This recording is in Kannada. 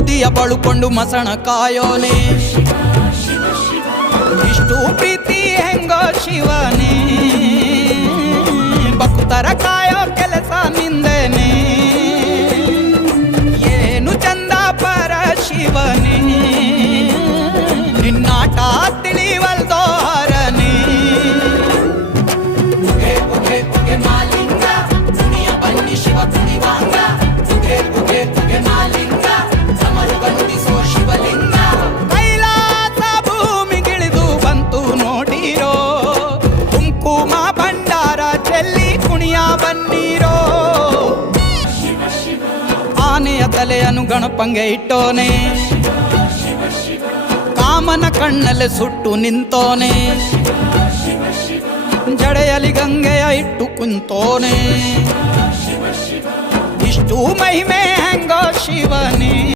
ಬೂದಿಯ ಬಳುಕೊಂಡು ಮಸಣ ಕಾಯೋನೆ ಇಷ್ಟು ಪ್ರೀತಿ ಹೆಂಗೋ ಶಿವನೇ ಭಕ್ತರ ಕಾಯೋ ಕೆಲಸ ನಿಂದನೆ ಏನು ಚಂದ ಪರ ಶಿವನೇ ನಿನ್ನಾಟ ತಿಳಿವಲ್ದೋರನೇ ಮಾಲಿಂಗ ದುನಿಯ ಬನ್ನಿ ಶಿವ ಕುಣಿವಾಂಗ ಮಾಲಿಂಗ ಸಮರುಗ ನುಡಿಸೋ ಶಿವಲಿಂಗ ಕೈಲಾಸ ಭೂಮಿಗಿಳಿದು ಬಂತು ನೋಡಿರೋ ಕುಂಕುಮ ಭಂಡಾರ ಚೆಲ್ಲಿ ಕುಣಿಯ ಬನ್ನಿರೋ ಆನೆಯ ತಲೆಯನ್ನು ಗಣಪಂಗೆ ಇಟ್ಟೋನೆ ಕಾಮನ ಕಣ್ಣಲ್ಲಿ ಸುಟ್ಟು ನಿಂತೋನೆ ಜಡೆಯಲಿ ಗಂಗೆಯ ಇಟ್ಟು ಕುಂತೋನೆ ಇಷ್ಟು ಮಹಿಮೆ ಹೆಂಗೋ ಶಿವನೇ